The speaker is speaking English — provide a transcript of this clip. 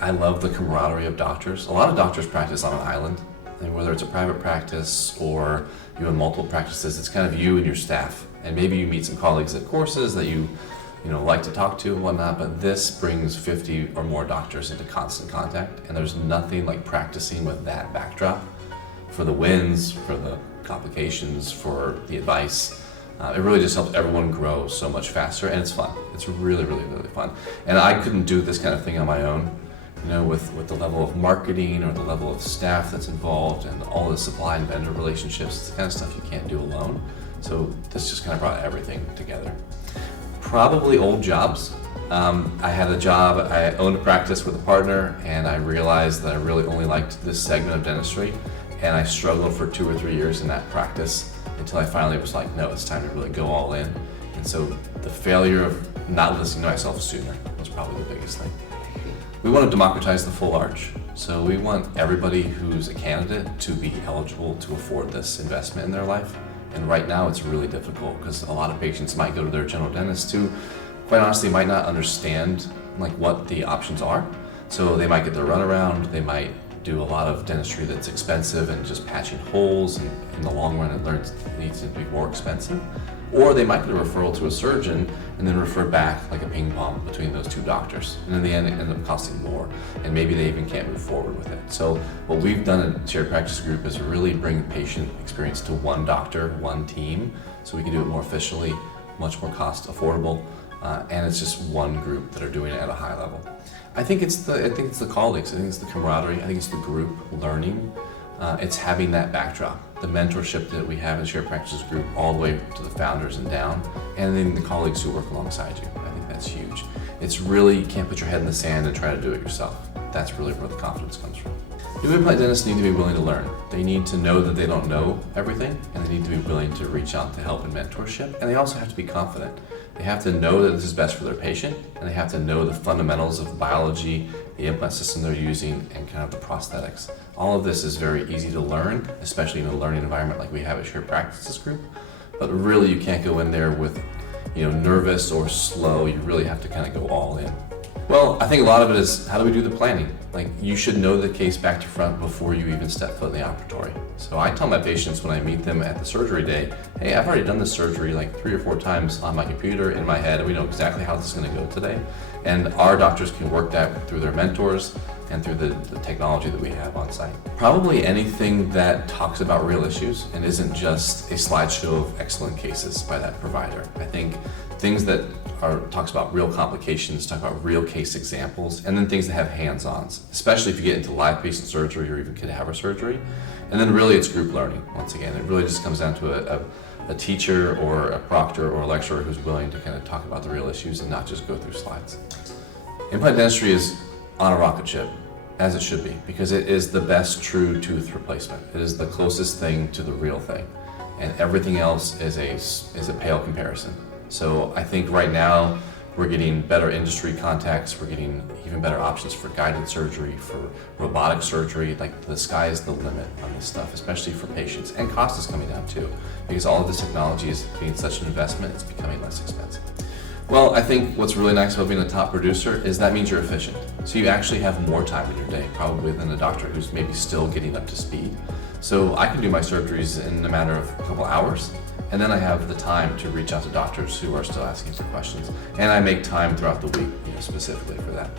I love the camaraderie of doctors. A lot of doctors practice on an island, and whether it's a private practice or you have multiple practices, it's kind of you and your staff. And maybe you meet some colleagues at courses that you like to talk to and whatnot, but this brings 50 or more doctors into constant contact, and there's nothing like practicing with that backdrop for the wins, for the complications, for the advice. It really just helps everyone grow so much faster, and it's fun. It's really, really, really fun. And I couldn't do this kind of thing on my own, with the level of marketing or the level of staff that's involved and all the supply and vendor relationships. It's the kind of stuff you can't do alone. So this just kind of brought everything together. Probably old jobs. I had a job, I owned a practice with a partner, and I realized that I really only liked this segment of dentistry, and I struggled for 2 or 3 years in that practice until I finally was like, no, it's time to really go all in. And so the failure of not listening to myself sooner was probably the biggest thing. We want to democratize the full arch. So we want everybody who's a candidate to be eligible to afford this investment in their life. And right now it's really difficult because a lot of patients might go to their general dentist who, quite honestly, might not understand what the options are. So they might get their runaround, they might do a lot of dentistry that's expensive and just patching holes, and in the long run it needs to be more expensive. Or they might get a referral to a surgeon and then refer back like a ping pong between those two doctors. And in the end, it ends up costing more. And maybe they even can't move forward with it. So what we've done in Shared Practice Group is really bring patient experience to one doctor, one team, so we can do it more efficiently, much more cost affordable, and it's just one group that are doing it at a high level. I think it's the colleagues, I think it's the camaraderie, I think it's the group learning. It's having that backdrop, the mentorship that we have in Shared Practices Group all the way to the founders and down, and then the colleagues who work alongside you. I think that's huge. It's really, you can't put your head in the sand and try to do it yourself. That's really where the confidence comes from. New implant dentists need to be willing to learn. They need to know that they don't know everything, and they need to be willing to reach out to help and mentorship, and they also have to be confident. They have to know that this is best for their patient, and they have to know the fundamentals of biology, the implant system they're using, and kind of the prosthetics. All of this is very easy to learn, especially in a learning environment like we have at Shared Practices Group, but really you can't go in there with nervous or slow. You really have to kind of go all in. Well, I think a lot of it is, how do we do the planning? You should know the case back to front before you even step foot in the operatory. So I tell my patients when I meet them at the surgery day, hey, I've already done this surgery 3 or 4 times on my computer, in my head, and we know exactly how this is going to go today. And our doctors can work that through their mentors and through the technology that we have on site. Probably anything that talks about real issues and isn't just a slideshow of excellent cases by that provider. I think things that talks about real complications, talk about real case examples, and then things that have hands-ons, especially if you get into live patient surgery or even cadaver surgery. And then really it's group learning. Once again, it really just comes down to a teacher or a proctor or a lecturer who's willing to kind of talk about the real issues and not just go through slides. Implant dentistry is on a rocket ship, as it should be, because it is the best true tooth replacement. It is the closest thing to the real thing, and everything else is a pale comparison. So I think right now we're getting better industry contacts, we're getting even better options for guided surgery, for robotic surgery. The sky is the limit on this stuff, especially for patients. And cost is coming down too, because all of this technology is being such an investment, it's becoming less expensive. Well, I think what's really nice about being a top producer is that means you're efficient. So you actually have more time in your day, probably than a doctor who's maybe still getting up to speed. So I can do my surgeries in a matter of a couple hours, and then I have the time to reach out to doctors who are still asking for questions. And I make time throughout the week, specifically for that.